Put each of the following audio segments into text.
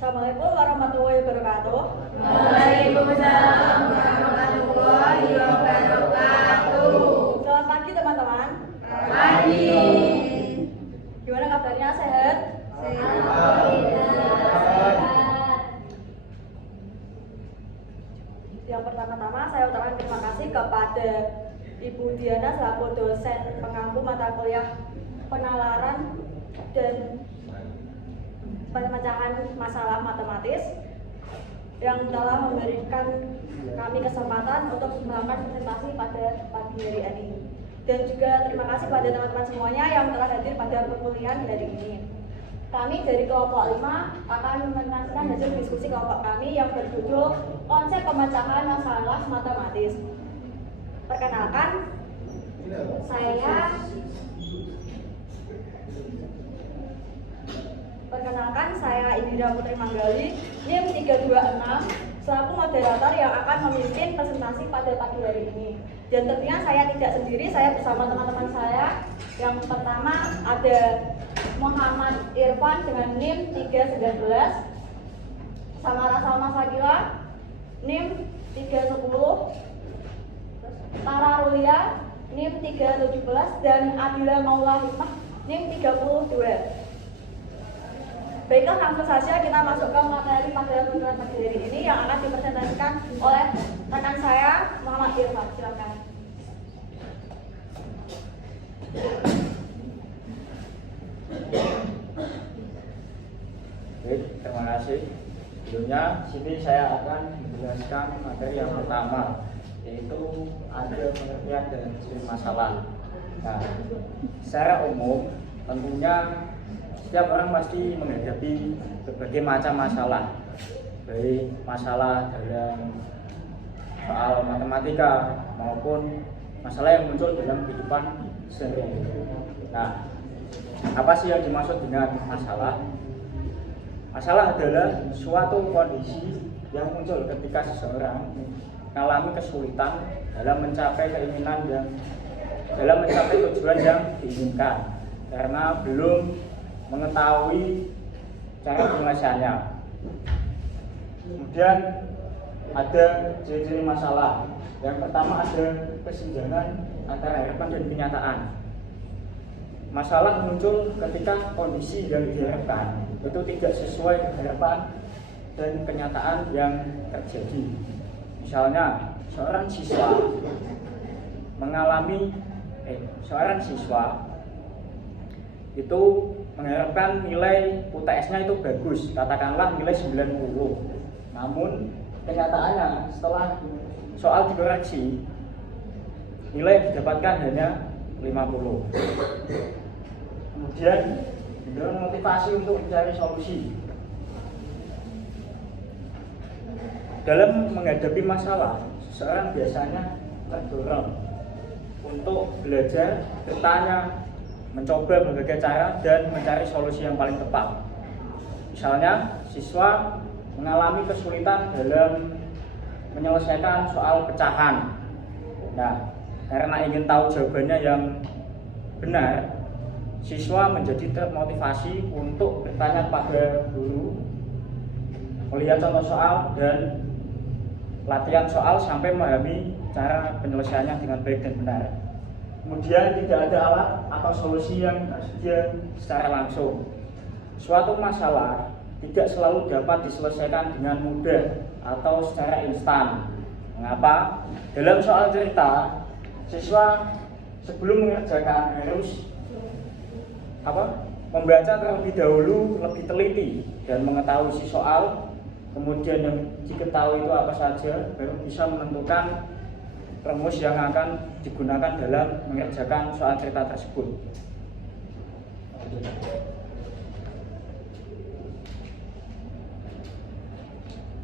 Assalamualaikum warahmatullahi wabarakatuh. Waalaikumsalam warahmatullahi wabarakatuh. Selamat pagi teman-teman. Pagi. Gimana kabarnya? Sehat? Yang pertama-tama saya ucapkan terima kasih kepada Ibu Diana selaku dosen pengampu mata kuliah penalaran dan pemecahan masalah matematis yang telah memberikan kami kesempatan untuk melakukan presentasi pada pagi hari ini. Dan juga terima kasih pada teman-teman semuanya yang telah hadir pada perkuliahan hari ini. Kami dari kelompok 5 akan menyaksikan hasil diskusi kelompok kami yang berjudul Konsep Pemecahan Masalah Matematis. Perkenalkan, saya Indira Putri Manggali, NIM 326, selaku moderator yang akan memimpin presentasi pada pagi hari ini. Dan tentunya saya tidak sendiri, saya bersama teman-teman saya. Yang pertama ada Muhammad Irfan dengan NIM 319, Samara Salma Sagila, NIM 310, Tara Rulia, NIM 317, dan Adila Maula Hikmah, NIM 32. Baiklah, langsung saja kita masuk ke materi pada pertemuan pagi hari ini yang akan dipresentasikan oleh rekan saya Muhammad Irfan. Silakan. Baik, terima kasih. Sebelumnya, sini saya akan menjelaskan materi yang pertama, yaitu ada pengertian dan ciri masalah. Nah, secara umum, tentunya setiap orang pasti menghadapi berbagai macam masalah, baik masalah dalam soal matematika maupun masalah yang muncul dalam kehidupan sehari-hari. Nah, apa sih yang dimaksud dengan masalah? Masalah adalah suatu kondisi yang muncul ketika seseorang mengalami kesulitan dalam mencapai tujuan yang diinginkan karena belum mengetahui cara penyelesaiannya. Kemudian ada ciri-ciri masalah. Yang pertama ada kesenjangan antara harapan dan kenyataan. Masalah muncul ketika kondisi yang diharapkan itu tidak sesuai harapan dan kenyataan yang terjadi. Misalnya, seorang siswa itu mengharapkan nilai UTS-nya itu bagus, katakanlah nilai 90. Namun kenyataannya setelah soal dikoreksi, nilai yang didapatkan hanya 50. Kemudian didorong motivasi untuk mencari solusi. Dalam menghadapi masalah, seseorang biasanya terdorong untuk belajar, bertanya, mencoba berbagai cara dan mencari solusi yang paling tepat. Misalnya, siswa mengalami kesulitan dalam menyelesaikan soal pecahan. Nah, karena ingin tahu jawabannya yang benar, siswa menjadi termotivasi untuk bertanya kepada guru, melihat contoh soal dan latihan soal sampai memahami cara penyelesaiannya dengan baik dan benar. Kemudian tidak ada alat atau solusi yang tersedia secara langsung. Suatu masalah tidak selalu dapat diselesaikan dengan mudah atau secara instan. Mengapa? Dalam soal cerita, siswa sebelum mengerjakan harus membaca terlebih dahulu, lebih teliti dan mengetahui isi soal. Kemudian yang diketahui itu apa saja, baru bisa menentukan rumus yang akan digunakan dalam mengerjakan soal cerita tersebut.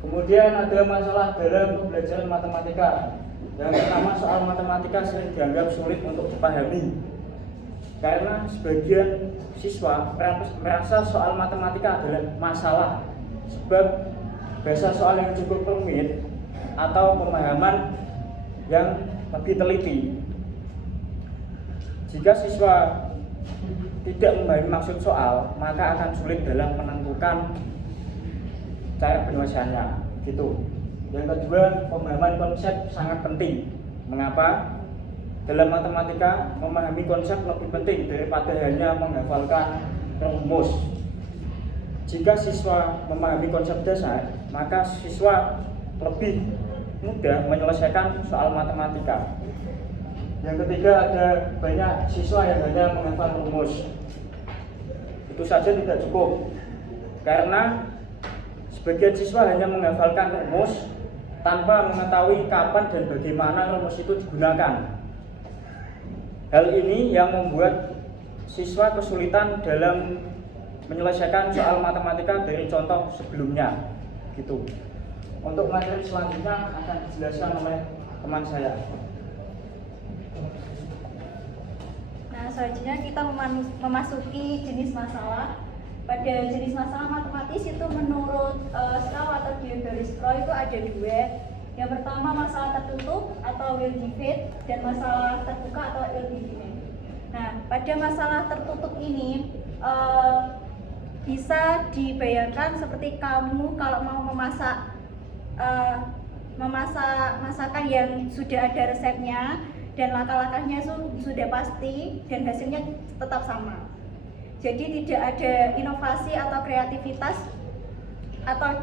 Kemudian ada masalah dalam pembelajaran matematika. Yang pertama, soal matematika sering dianggap sulit untuk dipahami karena sebagian siswa merasa soal matematika adalah masalah sebab bahasa soal yang cukup rumit atau pemahaman yang lebih teliti. Jika siswa tidak memahami maksud soal, maka akan sulit dalam menentukan cara penyelesaiannya gitu. Yang kedua, pemahaman konsep sangat penting. Mengapa? Dalam matematika, memahami konsep lebih penting daripada hanya menghafalkan rumus. Jika siswa memahami konsep dasar, maka siswa lebih mudah menyelesaikan soal matematika. Yang ketiga, ada banyak siswa yang hanya menghafal rumus. Itu saja tidak cukup, karena sebagian siswa hanya menghafalkan rumus tanpa mengetahui kapan dan bagaimana rumus itu digunakan. Hal ini yang membuat siswa kesulitan dalam menyelesaikan soal matematika dari contoh sebelumnya gitu. Untuk materi selanjutnya akan dijelaskan oleh teman saya. Nah, selanjutnya kita memasuki jenis masalah. Pada jenis masalah matematis itu menurut Strow atau Theodore Strow itu ada dua. Yang pertama masalah tertutup atau will divide dan masalah terbuka atau will definite. Nah, pada masalah tertutup ini bisa dibayangkan seperti kamu kalau mau memasak masakan yang sudah ada resepnya dan langkah-langkahnya sudah pasti dan hasilnya tetap sama. Jadi tidak ada inovasi atau kreativitas atau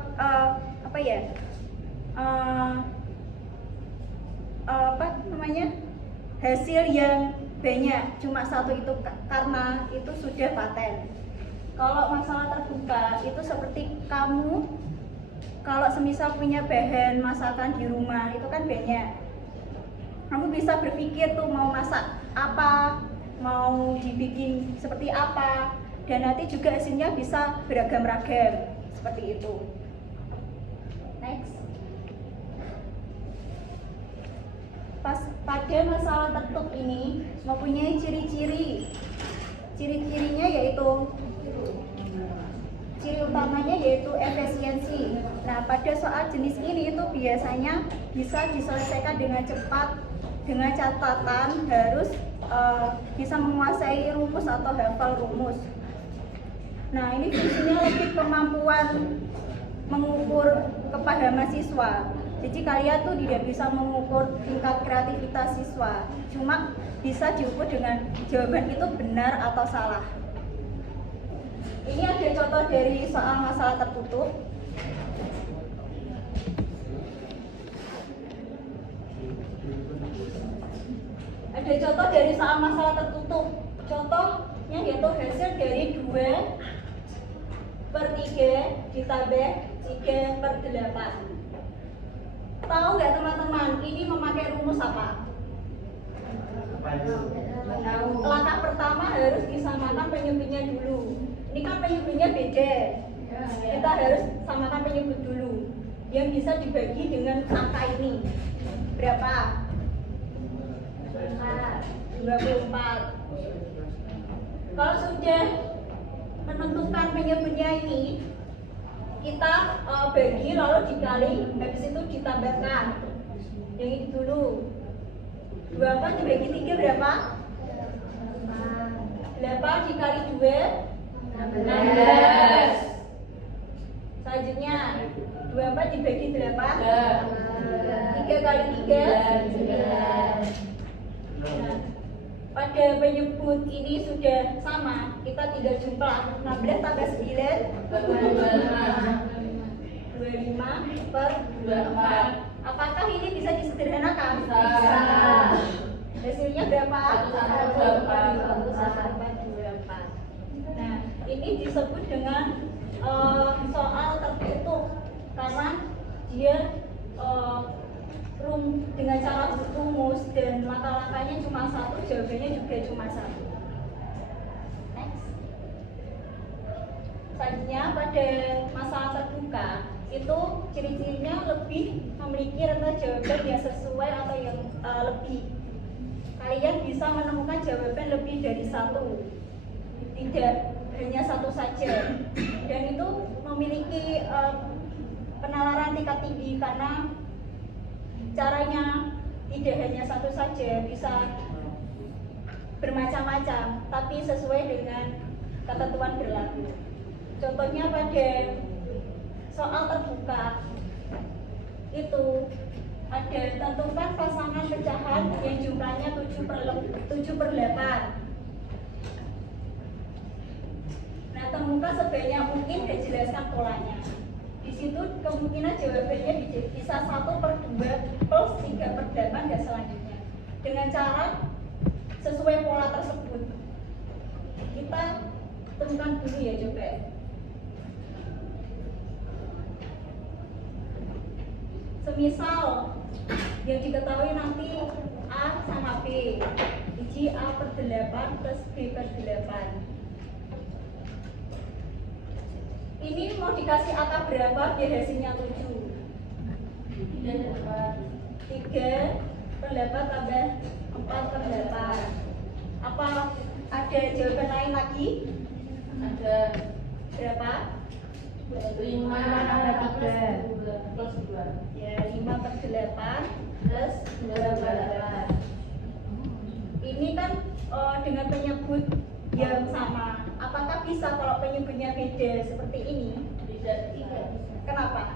hasil yang banyak cuma satu itu karena itu sudah paten. Kalau masalah terbuka itu seperti kamu kalau semisal punya bahan masakan di rumah itu kan banyak, kamu bisa berpikir tuh mau masak apa, mau dibikin seperti apa, dan nanti juga hasilnya bisa beragam-ragam seperti itu. Next. Pada masalah tertutup ini mempunyai ciri-ciri. Ciri-cirinya yaitu ciri utamanya yaitu efisiensi. Nah, pada soal jenis ini itu biasanya bisa diselesaikan dengan cepat dengan catatan harus bisa menguasai rumus atau hafal rumus. Nah, ini fungsinya lebih kemampuan mengukur kepahaman siswa. Jadi kalian tuh tidak bisa mengukur tingkat kreativitas siswa, cuma bisa diukur dengan jawaban itu benar atau salah. Ini ada contoh dari soal masalah tertutup. Ada contoh dari soal masalah tertutup. Contohnya yaitu hasil dari 2/3 ditambah 3/8. Tahu nggak teman-teman, ini memakai rumus apa? Langkah pertama harus disamakan penyebutnya dulu. Ini kan penyebutnya beda. Kita harus samakan penyebut dulu. Yang bisa dibagi dengan angka ini. Berapa? 24. Kalau sudah menentukan penyebutnya ini, kita bagi lalu dikali, habis itu ditambahkan. Yang ini dulu. 24 dibagi 3 berapa? 8 dikali 2 16. Selanjutnya 24 dibagi 8 3 kali 3 9. Nah, pada penyebut ini sudah sama, kita tinggal jumlah 16 tambah 9 25/24. Apakah ini bisa disederhanakan? Bisa. Hasilnya berapa? 1/24. Nah, ini disebut dengan soal tertutup karena dia dengan cara rumus dan langkah-langkahnya cuma satu, jawabannya juga cuma satu. Next. Selanjutnya pada masalah terbuka itu ciri-cirinya lebih memiliki rentang jawaban yang sesuai atau yang lebih. Kalian bisa menemukan jawaban lebih dari satu, tidak hanya satu saja, dan itu memiliki penalaran tingkat tinggi karena caranya tidak hanya satu saja, bisa bermacam-macam, tapi sesuai dengan ketentuan berlaku. Contohnya pada soal terbuka itu ada tentukan pasangan pecahan yang jumlahnya 7/8. Nah, temukan sebanyak mungkin dan jelaskan polanya. Di situ kemungkinan jawabannya bisa 1/2 plus 3/8 dan selanjutnya. Dengan cara sesuai pola tersebut. Kita temukan dulu ya coba. Semisal yang diketahui nanti A sama B, biji A/8 plus B/8. Ini mau dikasih angka berapa biar hasilnya 7? 3/8 tambah 4/8. Apa ada jawaban lain lagi? Ada Berapa? 5 tambah 3 plus 2. Ya, 5/8 plus 2/8. Ini kan dengan penyebut yang sama. Apakah bisa kalau penyebutnya beda seperti ini? Tidak. Kenapa?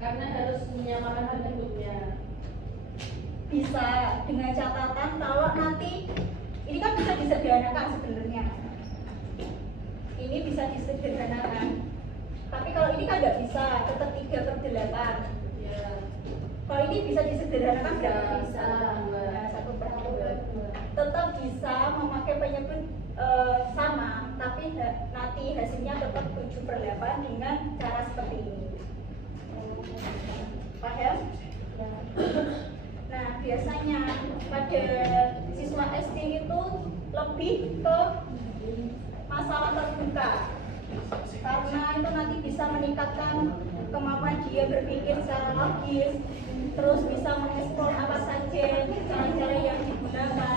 Karena harus menyamakan penyebutnya. Bisa dengan catatan kalau nanti ini kan bisa disederhanakan sebenarnya. Ini bisa disederhanakan. Tapi kalau ini kan nggak bisa, tetap 3/8. Ya. Kalau ini bisa disederhanakan berapa? Bisa. Nah, 1/2. Tetap bisa memakai penyebut sama, tapi nanti hasilnya tetap 7/8 dengan cara seperti ini. Paham? Nah, biasanya pada siswa SD itu lebih ke masalah terbuka karena itu nanti bisa meningkatkan kemampuan dia berpikir secara logis, terus bisa mengeksplor apa saja cara-cara yang digunakan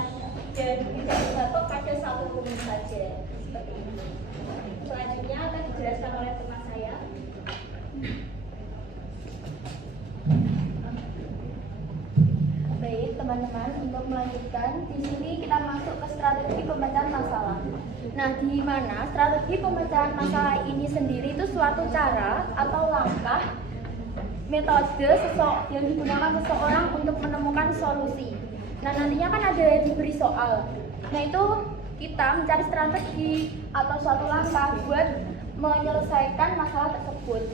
dan bisa dibatok pada satu rumus saja seperti ini. Selanjutnya akan dijelaskan oleh teman saya. Baik teman-teman, untuk melanjutkan di sini kita masuk ke strategi pemecahan masalah. Nah, di mana strategi pemecahan masalah ini sendiri itu suatu cara atau langkah metode yang digunakan seseorang untuk menemukan solusi. Nah, nantinya kan ada diberi soal. Nah, itu kita mencari strategi atau suatu langkah buat menyelesaikan masalah tersebut.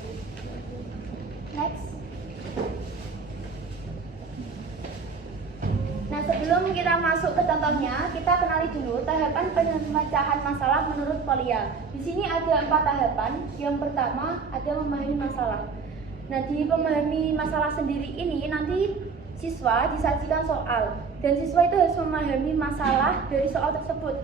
Next. Nah, sebelum kita masuk ke contohnya, kita kenali dulu tahapan pemecahan masalah menurut Polya. Di sini ada 4 tahapan. Yang pertama ada memahami masalah. Nah, di memahami masalah sendiri ini nanti siswa disajikan soal dan siswa itu harus memahami masalah dari soal tersebut.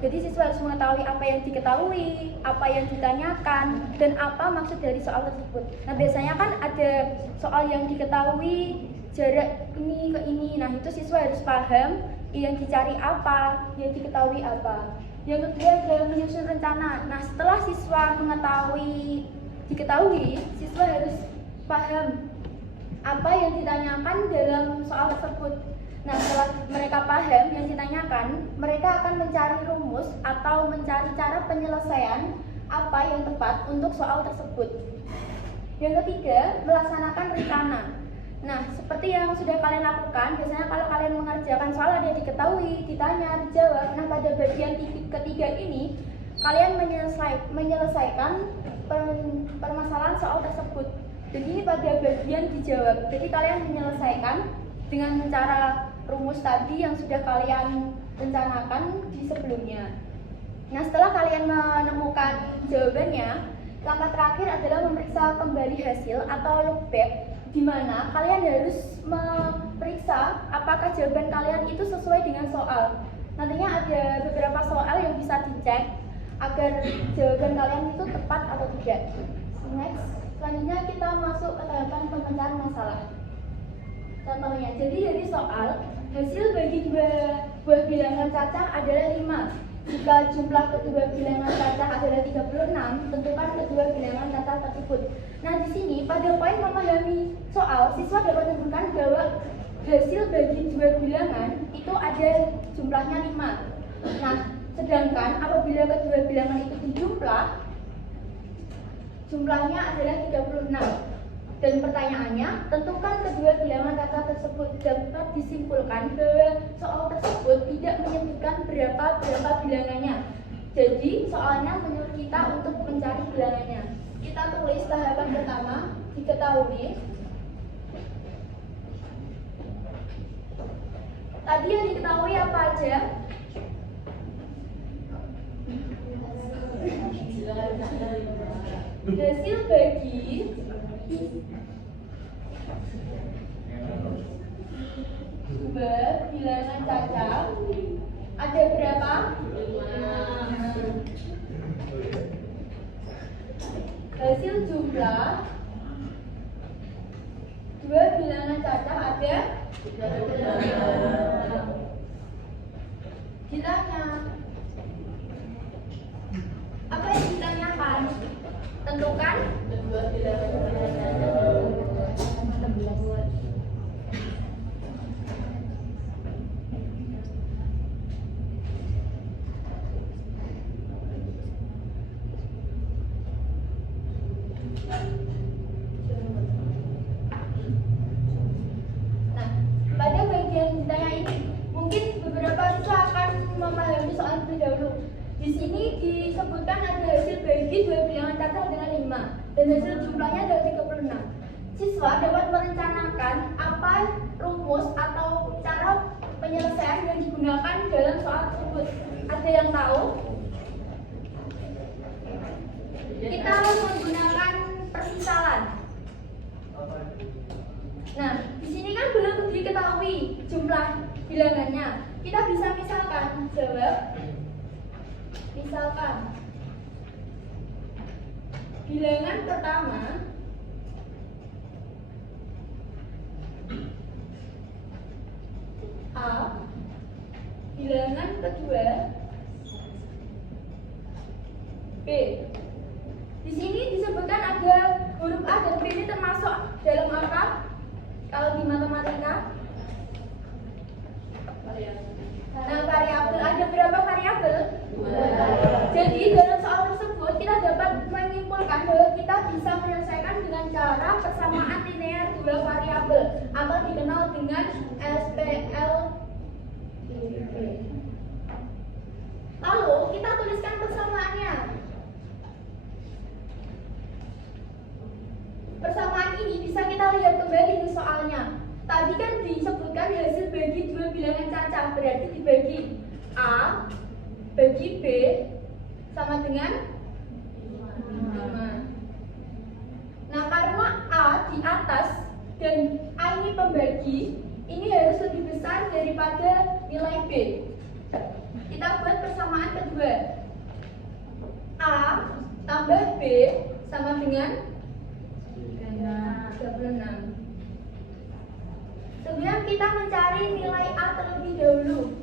Jadi siswa harus mengetahui apa yang diketahui, apa yang ditanyakan, dan apa maksud dari soal tersebut. Nah, biasanya kan ada soal yang diketahui jarak ini ke ini. Nah, itu siswa harus paham yang dicari apa, yang diketahui apa. Yang kedua adalah menyusun rencana. Nah, setelah siswa diketahui, siswa harus paham apa yang ditanyakan dalam soal tersebut. Nah, setelah mereka paham yang ditanyakan, mereka akan mencari rumus atau mencari cara penyelesaian apa yang tepat untuk soal tersebut. Yang ketiga, melaksanakan rencana. Nah, seperti yang sudah kalian lakukan, biasanya kalau kalian mengerjakan soal ada diketahui, ditanya, dijawab. Nah, pada bagian ketiga ini, kalian menyelesaikan permasalahan soal tersebut. Jadi ini pada bagian dijawab. Jadi kalian menyelesaikan dengan cara rumus tadi yang sudah kalian rencanakan di sebelumnya. Nah, setelah kalian menemukan jawabannya, langkah terakhir adalah memeriksa kembali hasil atau look back, di mana kalian harus memeriksa apakah jawaban kalian itu sesuai dengan soal. Nantinya ada beberapa soal yang bisa dicek agar jawaban kalian itu tepat atau tidak. Next, selanjutnya kita masuk ke tahapan pemecahan masalah. Contohnya, jadi dari soal, hasil bagi dua buah bilangan cacah adalah 5. Jika jumlah kedua bilangan cacah adalah 36, tentukan kedua bilangan cacah tersebut. Nah, di sini pada poin memahami soal, siswa dapat menentukan bahwa hasil bagi dua bilangan itu ada jumlahnya 5. Nah, sedangkan apabila kedua bilangan itu dijumlah, jumlahnya adalah 36. Dan pertanyaannya, tentukan kedua bilangan kata tersebut. Dapat disimpulkan bahwa soal tersebut tidak menyebutkan berapa bilangannya. Jadi soalnya menyuruh kita untuk mencari bilangannya. Kita tulis tahapan pertama, diketahui. Tadi yang diketahui apa aja? Hasil bagi dua bilangan cacat ada berapa? 5. Hasil jumlah dua bilangan cacat ada 3. Ditanya apa yang ditanyakan? Tentukan Kedua bilangan. Nah, pada bagian ditanya ini, mungkin beberapa siswa akan memahami soal terlebih dahulu. Di sini disebutkan ada hasil bagi dua bilangan cacat dengan 5 dan hasil jumlahnya ada 36. Siswa dapat merencanakan apa rumus atau cara penyelesaian yang digunakan dalam soal tersebut. Ada yang tahu? Kita harus menggunakan permisalan. Nah, di sini kan belum diketahui jumlah bilangannya. Kita bisa misalkan, jawab. Misalkan bilangan pertama A, bilangan kedua B. Di sini disebutkan ada huruf A dan B ini termasuk dalam apa? Kalau di matematika? Nah, variabel ada berapa variabel? 2. Jadi dalam soal tersebut kita dapat menyimpulkan bahwa kita bisa menyelesaikan dengan cara persamaan linear dua variabel atau dikenal dengan SPL. Lalu kita tuliskan persamaannya. Persamaan ini bisa kita lihat kembali di soalnya. Tadi kan disebutkan hasil bagi dua bilangan cacat, berarti dibagi A bagi B sama dengan 5. Nah, karena A di atas dan A ini pembagi, ini harus lebih besar daripada nilai B. Kita buat persamaan kedua. A tambah B sama dengan 36. Sebenarnya kita mencari nilai A terlebih dahulu.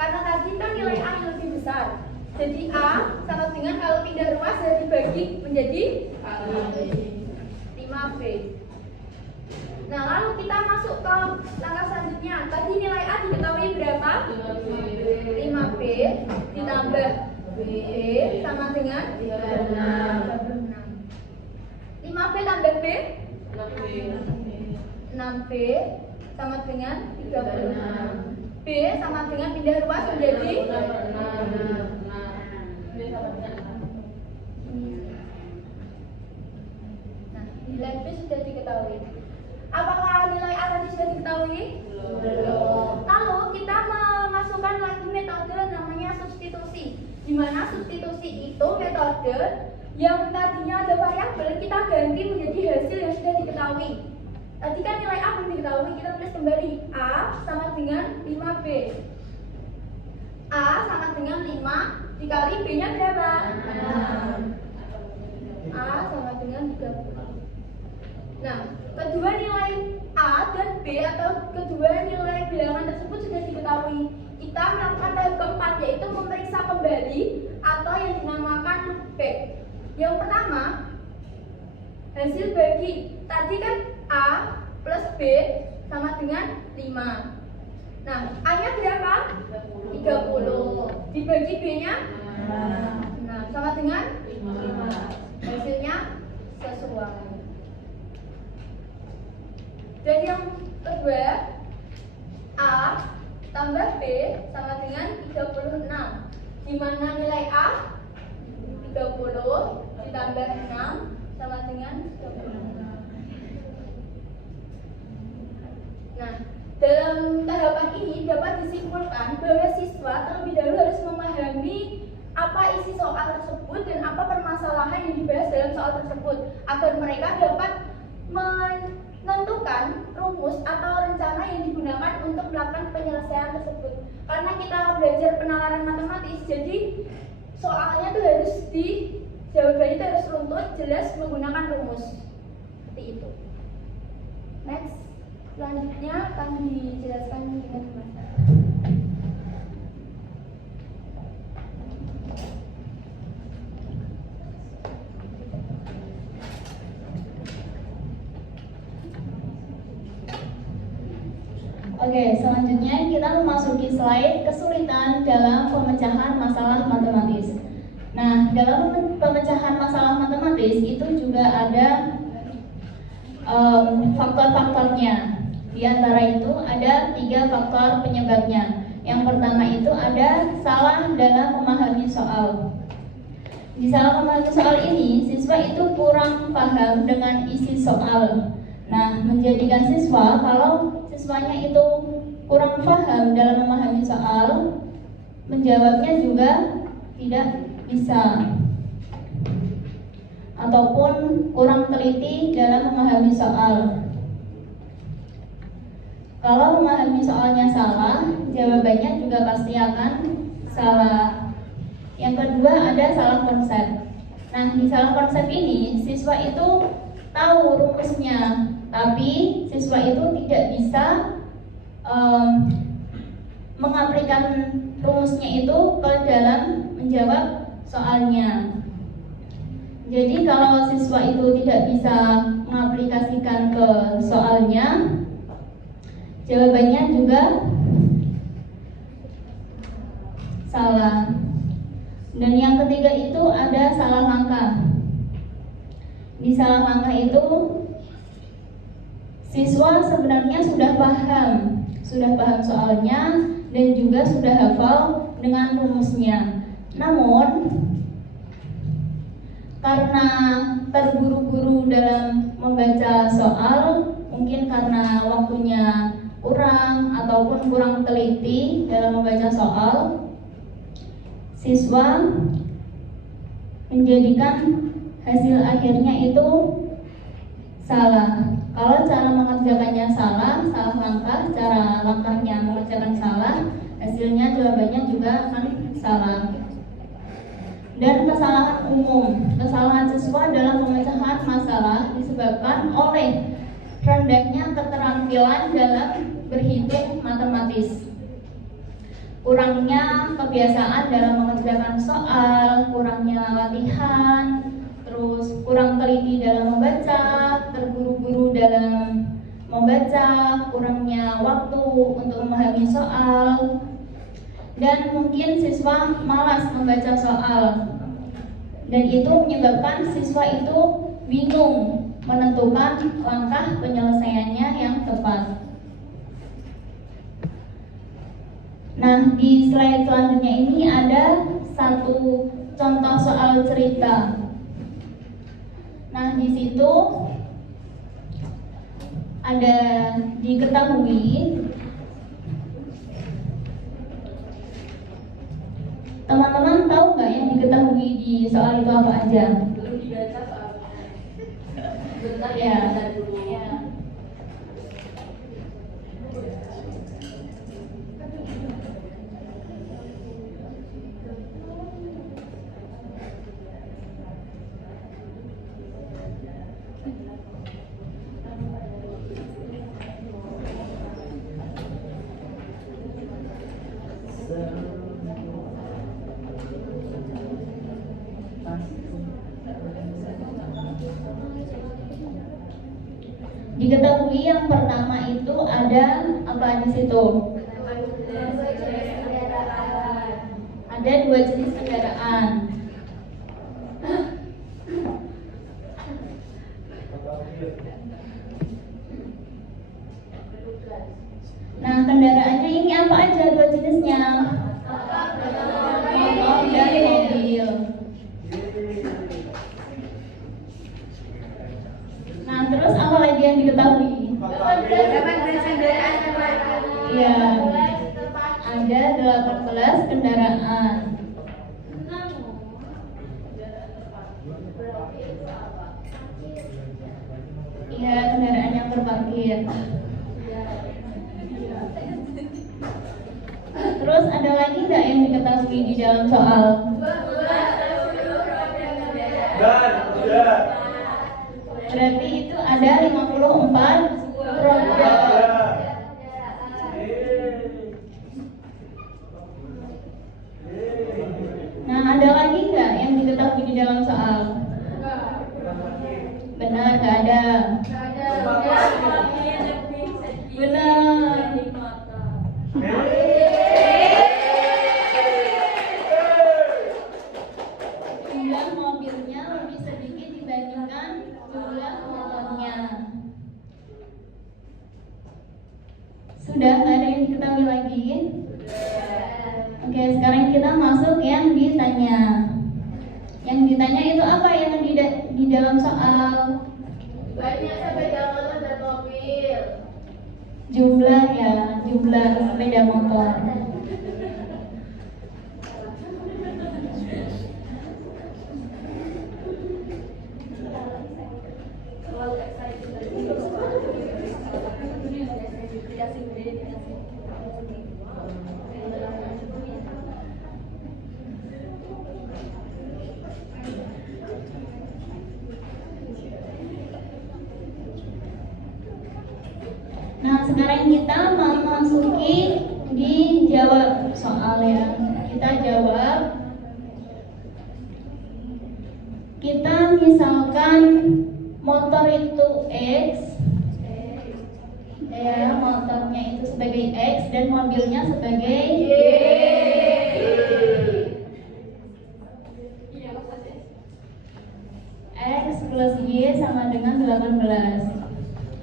Karena tadi kan nilai A yang lebih besar. Jadi A sama dengan kalau pindah ruas dari dibagi menjadi 5B. Nah, lalu kita masuk ke langkah selanjutnya. Tadi nilai A diketahui berapa? 5B ditambah B sama dengan 36. 5B tambah B 6B sama dengan 36. B sama dengan pindah ruas menjadi 6. Nah, nilai B sudah diketahui. Apakah nilai A tadi sudah diketahui? Belum. Lalu kita memasukkan lagi metode namanya substitusi. Di mana substitusi itu metode yang tadinya ada variabel kita ganti menjadi hasil yang sudah diketahui. Tadi kan nilai A belum diketahui, kita tulis kembali A sama dengan 5B. A sama dengan 5 dikali B-nya berapa? 6. A sama dengan 30. Nah, kedua nilai A dan B atau kedua nilai bilangan tersebut sudah diketahui. Kita melakukan tahap keempat, yaitu memeriksa kembali atau yang dinamakan B. Yang pertama, hasil bagi. Tadi kan A plus B sama dengan 5. Nah, A-nya berapa? 30. Dibagi B-nya? 6. Sama dengan 5. Hasilnya Dari yang kedua, A tambah B sama dengan 36. Di mana nilai A 30 ditambah 6 sama dengan 36. Nah, dalam tahapan ini dapat disimpulkan bahwa siswa terlebih dahulu harus memahami apa isi soal tersebut dan apa permasalahan yang dibahas dalam soal tersebut agar mereka dapat menentukan rumus atau rencana yang digunakan untuk melakukan penyelesaian tersebut. Karena kita belajar penalaran matematis, jadi soalnya tuh harus jawabannya itu harus runtut, jelas menggunakan rumus. Seperti itu. Next, selanjutnya akan dijelaskan dengan bahasa. Oke, selanjutnya kita memasuki slide kesulitan dalam pemecahan masalah matematis. Nah, dalam pemecahan masalah matematis itu juga ada faktor-faktornya. Di antara itu ada 3 faktor penyebabnya. Yang pertama itu ada salah dalam memahami soal. Di salah memahami soal ini, siswa itu kurang paham dengan isi soal. Nah, menjadikan siswa kalau siswanya itu kurang paham dalam memahami soal, menjawabnya juga tidak bisa, ataupun kurang teliti dalam memahami soal. Kalau memahami soalnya salah, jawabannya juga pasti akan salah. Yang kedua ada salah konsep. Nah, di salah konsep ini siswa itu tahu rumusnya, tapi siswa itu tidak bisa mengaplikasikan rumusnya itu ke dalam menjawab soalnya. Jadi kalau siswa itu tidak bisa mengaplikasikan ke soalnya, jawabannya juga salah. Dan yang ketiga itu ada salah langkah. Di salah langkah itu siswa sebenarnya sudah paham soalnya dan juga sudah hafal dengan rumusnya. Namun karena terburu-buru dalam membaca soal, mungkin karena waktunya kurang ataupun kurang teliti dalam membaca soal, siswa menjadikan hasil akhirnya itu salah. Kalau cara mengerjakannya salah langkah, cara langkahnya mengerjakan salah, hasilnya jawabannya juga akan salah. Dan kesalahan umum, kesalahan siswa dalam pemecahan masalah disebabkan oleh rendahnya keterampilan dalam berhitung matematis, kurangnya kebiasaan dalam mengerjakan soal, kurangnya latihan, terus kurang teliti dalam membaca, terburu-buru dalam membaca, kurangnya waktu untuk memahami soal, dan mungkin siswa malas membaca soal, dan itu menyebabkan siswa itu bingung menentukan langkah penyelesaiannya yang tepat. Nah, di slide selanjutnya ini ada satu contoh soal cerita. Nah, di situ ada diketahui teman-teman tahu nggak yang diketahui di soal itu apa aja? Belum dibaca soalnya. Bentar Ya. baca dulu. Ya. Diketahui yang pertama itu ada apa di situ? Ada 2 jenis kendaraan. kendaraan. Iya, kendaraan yang terparkir. Terus ada lagi nggak yang diketahui di dalam soal? Dan ya. Berarti itu ada 54 roda. Nah, ada lagi nggak yang diketahui di dalam soal? Benar, nggak ada. Benar. Jumlah mobilnya lebih sedikit dibandingkan jumlah motornya. Sudah, nggak ada yang diketahui lagi? Oke, sekarang kita masuk yang ditanya. Yang ditanya itu apa yang di dalam soal? Banyak sepeda motor dan mobil. Jumlah ya, jumlah sepeda motor. Nah, sekarang kita mau masuki di jawab soal ya. Kita jawab. Kita misalkan motor itu X, ya motornya itu sebagai X dan mobilnya sebagai Y. X plus Y sama dengan 18.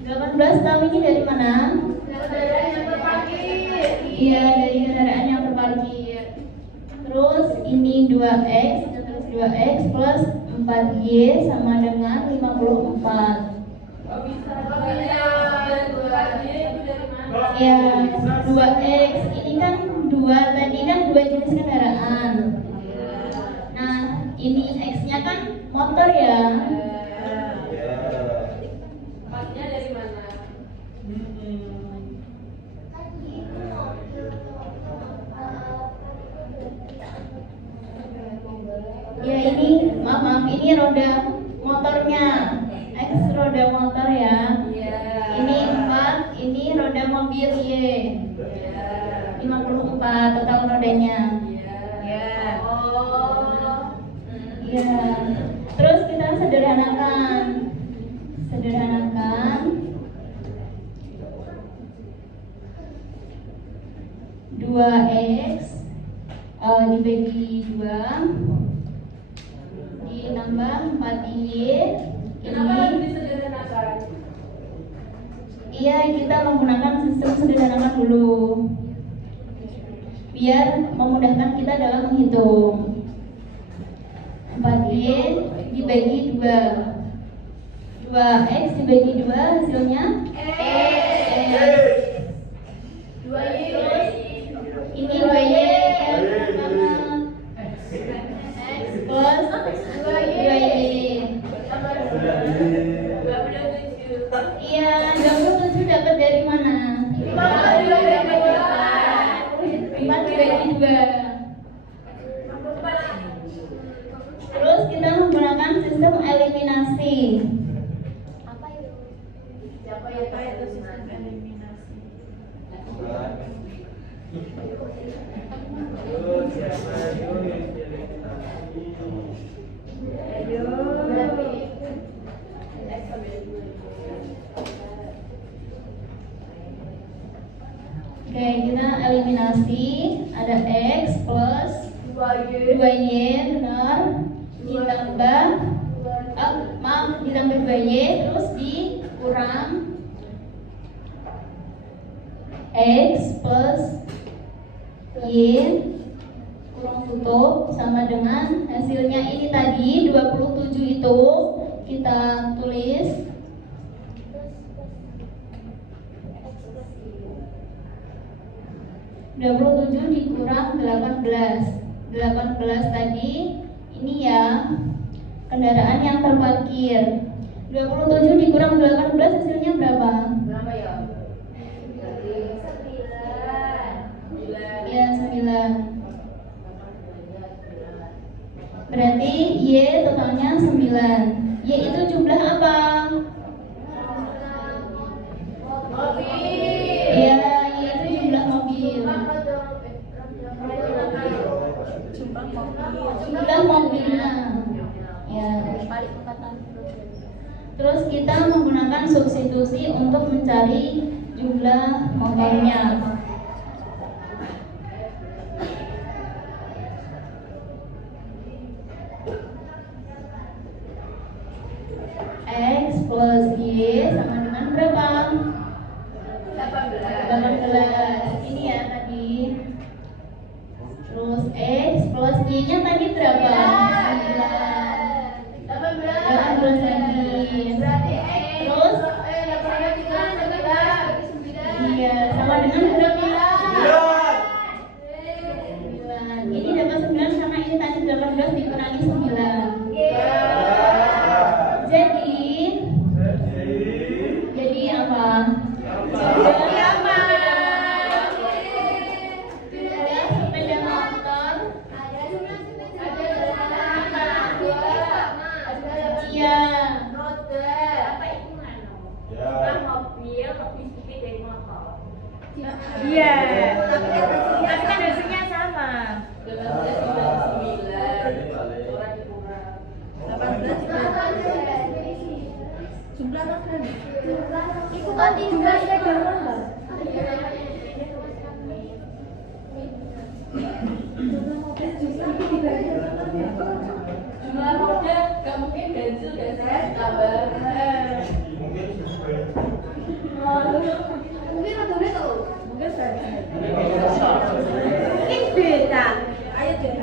18 tahu ini dari mana? Kendaraan yang terparkir. Iya, dari kendaraan yang terparkir. Terus ini 2X, terus 2X plus 4Y sama dengan 54. Ya, 2X ini kan 2, tadi kan 2 jenis kendaraan. Nah, ini X-nya kan motor ya. Paknya dari mana? Ya ini, maaf, ini roda motornya. X roda motor ya. Ini 4, ini roda mobil Y. 54 total rodanya. Ya. Terus kita sederhanakan. 2X dibagi 2 ditambah 4Y. Kenapa harus Ini disederhanakan? iya, kita menggunakan sistem sederhanakan dulu biar memudahkan kita dalam menghitung. 4Y dibagi 2, 2X dibagi 2 hasilnya X. 2Y. Ini 2Y yang pertama X plus 2Y. Iya, 27 dapat dari mana? 4 dibagi 2. Terus kita menggunakan sistem eliminasi. Apa itu? Siapa yang tahu itu sistem eliminasi? Oke, kita eliminasi. Ada X plus 2Y benar. Ditambah ditambah 2Y terus dikurang X plus Y kurang tutup sama dengan hasilnya ini tadi 27 itu kita tulis 27 dikurang 18. 18 tadi ini ya kendaraan yang terparkir. 27 dikurang 18 hasilnya berapa? Berapa ya? Ya 9. Berarti Y totalnya 9. Y itu jumlah apa? Mobil. Ya, Y itu jumlah mobil. Jumlah mobilnya. Ya. Terus kita menggunakan substitusi untuk mencari jumlah motornya. X plus Y sama dengan berapa? 18. Ini ya tadi. Terus X plus Y nya tadi berapa? 18 lagi. Berarti Terus iya sama dengan berapa? 9. Ini dapat 9 karena ini tadi 18 dikurangi 9. Jadi apa? Jadi apa? Ada sepeda motor. Iya. Iya. Tapi kan hasilnya sama. Itu tadi jumlahnya berapa? jumlah mobil gak mungkin ganjil dan saya tambah. Mungkin ada beda loh. Mungkin beda. Ayo deh.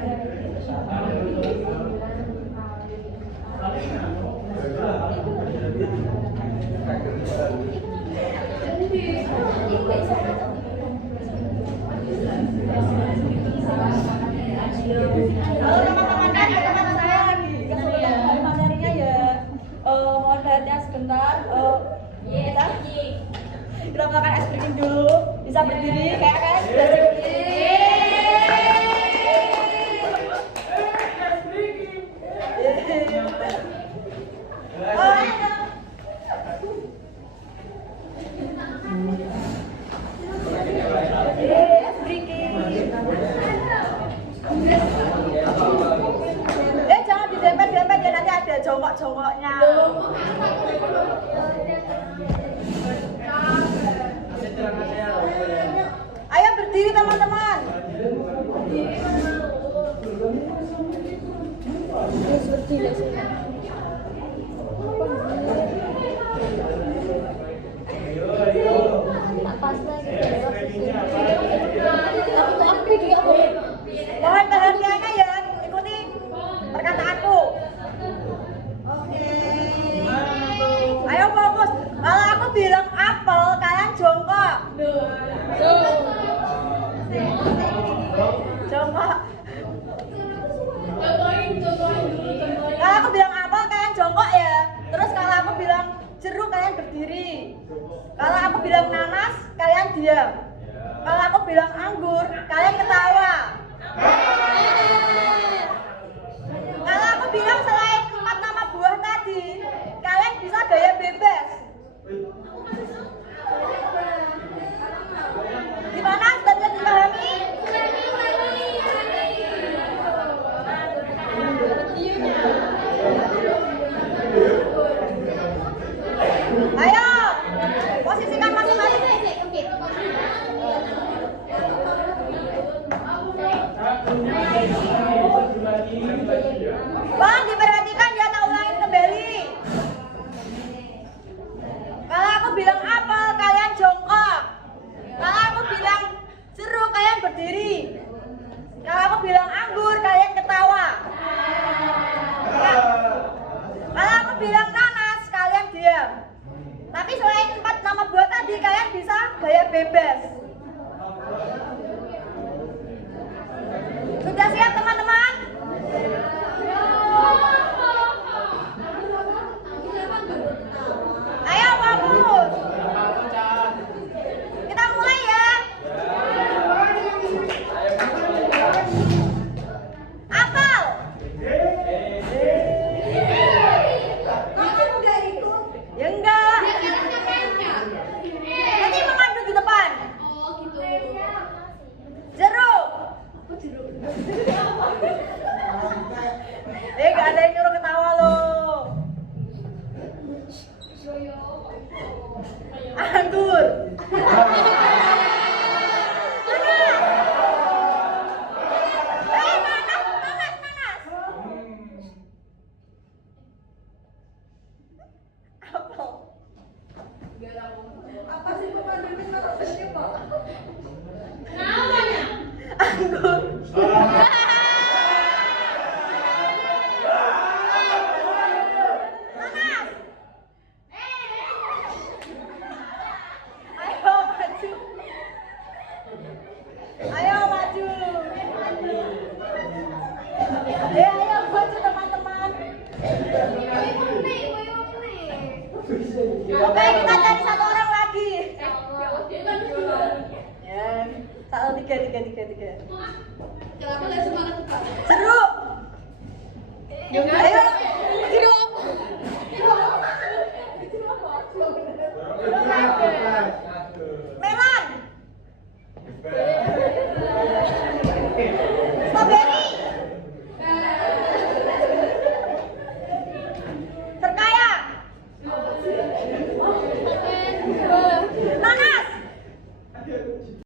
Halo teman-teman, teman saya lagi kesulitan materinya ya. Mohon perhatian sebentar. Kita melakukan ice breaking dulu. Bisa berdiri kayak kan? Sudah jangan didempet-dempet ya, nanti ada jongkok-jongkoknya. Ayo berdiri teman-teman. Mohon perhatiannya ya, ikuti perkataanku. Ayo fokus. Kalau aku bilang apel, kalian jongkok. Jongkok. Kalau aku bilang apel, kalian jongkok ya. Terus kalau aku bilang jeruk, kalian berdiri. Kalau aku bilang nanas, kalian diam. Kalau aku bilang anggur, kalian ketawa. Kalau aku bilang selain 4 nama buah tadi, kalian bisa gaya bebas. Gimana? Sudah bisa dipahami? Ayo, posisikan masing-masing. Bang, diperhatikan ya, tak ulangin kembali. Kalau aku bilang apel, kalian jongkok. Kalau aku bilang jeruk, kalian berdiri. Kalau aku bilang anggur, kalian ketawa. Kalau aku bilang nanas, kalian diam. Tapi selain 4 nama buah tadi, kalian bisa gaya bebas. Ayo maju. Ayo maju. Ayo maju teman-teman. Oke, kita cari satu orang lagi. Ya, satu tiga. Jeruk. Ayo, jeruk. Merah.